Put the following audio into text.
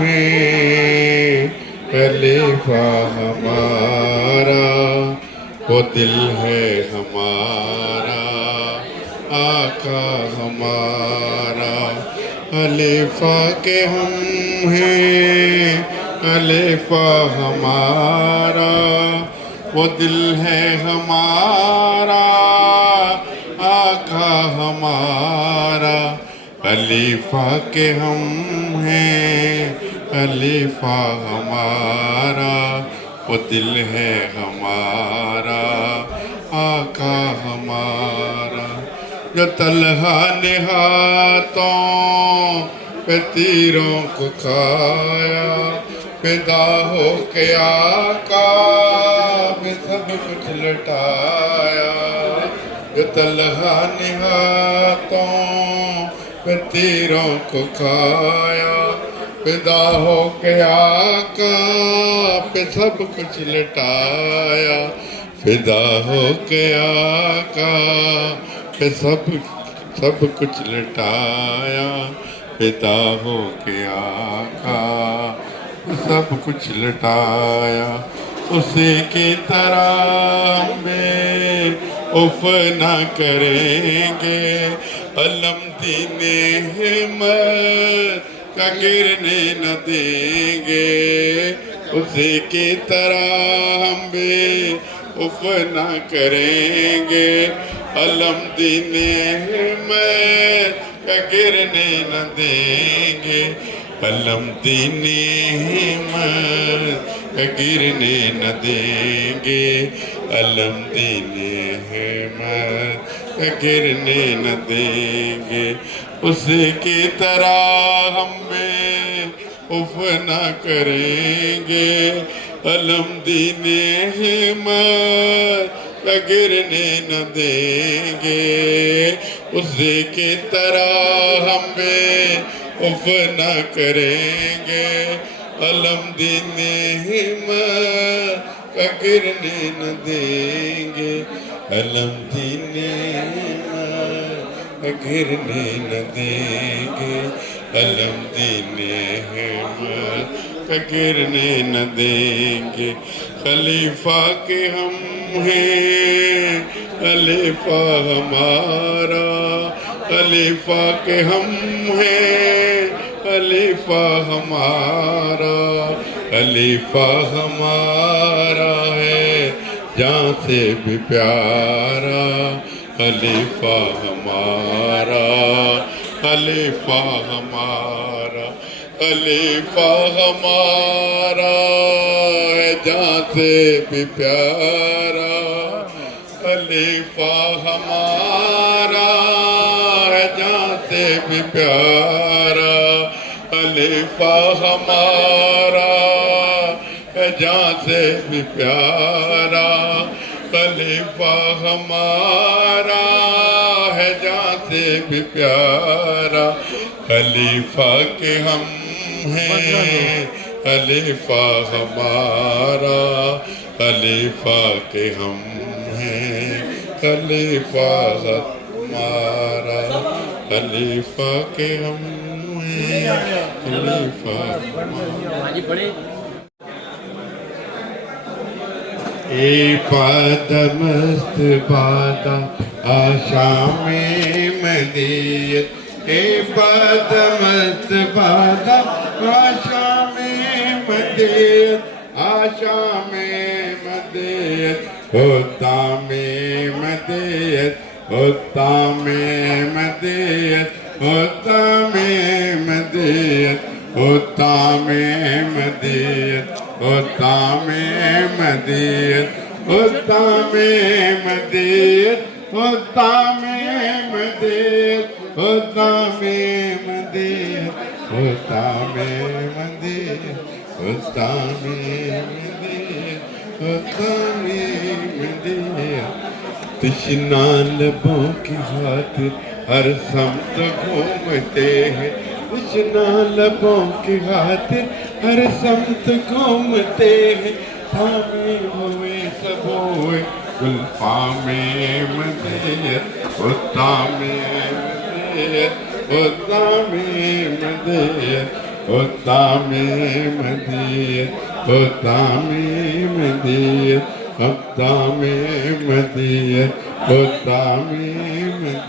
ہیں خلیفہ ہمارا، وہ دل ہے ہمارا آقا ہمارا، خلیفہ کے ہم ہیں خلیفہ ہمارا، وہ دل ہے ہمارا آقا ہمارا، خلیفہ کے ہم ہیں خلیفہ ہمارا، وہ دل ہے ہمارا آقا ہمارا، جو طلحہ نے ہاتھوں پہ تیروں کو کھایا، فدا ہو کے آقا میں سب کچھ لٹایا، جو طلحہ نے ہاتھوں پہ تیروں کو کھایا، فدا ہو کے آقا پہ سب کچھ لٹایا، فدا ہو کے آقا پہ سب کچھ لٹایا، فدا ہو کے آقا سب کچھ لٹایا، اسی کی طرح میں اف نہ کریں گے، علم دین ہمت کا گرنے نہ دیں گے، اسی کی طرح ہم بھی اف نہ کریں گے، علم دین ہمت کا گرنے نہ دیں گے، علم دین ہمت کا گرنے نہ دیں گے، علم دین ہمت کا گرنے نہ دیں گے، اسی کی طرح ہم بھی اف نہ کریں گے، علم دین ہمت کا گرنے نہ دیں گے، اسی کی طرح ہم بھی اف نہ کریں گے، علم دین ہمت کا گرنے نہ دیں گے، علم دین ہمت کا گرنے نہ دیں گے، علم دین ہمت کا گرنے نہ دیں گے، خلیفہ کے ہم ہیں خلیفہ ہمارا، خلیفہ کے ہم ہیں خلیفہ ہمارا، خلیفہ ہمارا ہے جان سے بھی پیارا، خلیفہ ہمارا خلیفہ ہمارا، خلیفہ ہمارا ہے جان سے بھی پیارا، خلیفہ ہمارا ہے جان سے بھی پیارا، خلیفہ ہمارا ہے جان سے بھی پیارا، خلیفہ ہمارا ہے جان سے بھی پیارا، خلیفہ کے ہم ہیں خلیفہ ہمارا، خلیفہ کے ہم ہیں خلیفہ ہمارا، خلیفہ کے ہم ہیں خلیفہ ہمارا، اے بادہ مست بادہ آشام مدیت، اے بادہ مست بادہ آشام مدیت، آشام مدیت ہوتام مدیت، ہوتام مدیت، ہوتام مدیت، ہوتام مدیت، ہوتام مدیت، ہوتام مدیت، ہوتام مدیت، ہوتام مدیت، ہوتام مدیت، ہوتام مدیت، ہوتام مدیت، تشنا لبوں کی خاطر ہر سمت گھومتے ہیں، تشنا لبوں کی خاطر ہر سمت گھومتے ہیں، تھامے ہوئے سب ہوئے گلفام مدیت، ہوتام مدیت، ہوتام مدیت، مدیت خدام مدیت خدام مدیت خدام مدیت